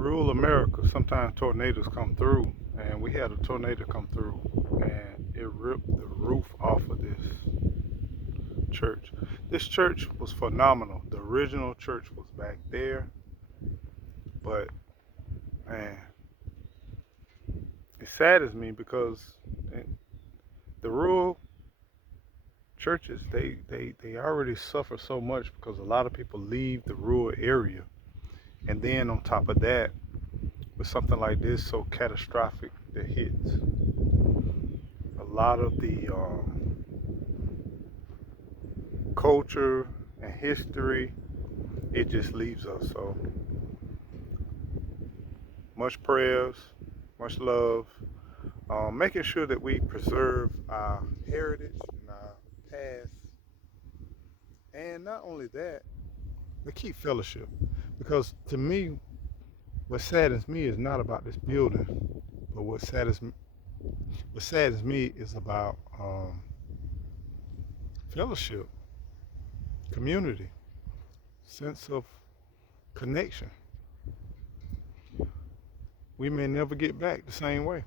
Rural America, sometimes tornadoes come through, and we had a tornado come through, and it ripped the roof off of this church. This church was phenomenal. The original church was back there, but man, it saddens me because the rural churches they already suffer so much because a lot of people leave the rural area, and then on top of that, with something like this so catastrophic that hits a lot of the culture and history, it just leaves us. So much prayers, much love, making sure that we preserve our heritage and our past, and not only that, but keep fellowship. Because to me, what saddens me is not about this building, but what saddens me is about fellowship, community, sense of connection. We may never get back the same way.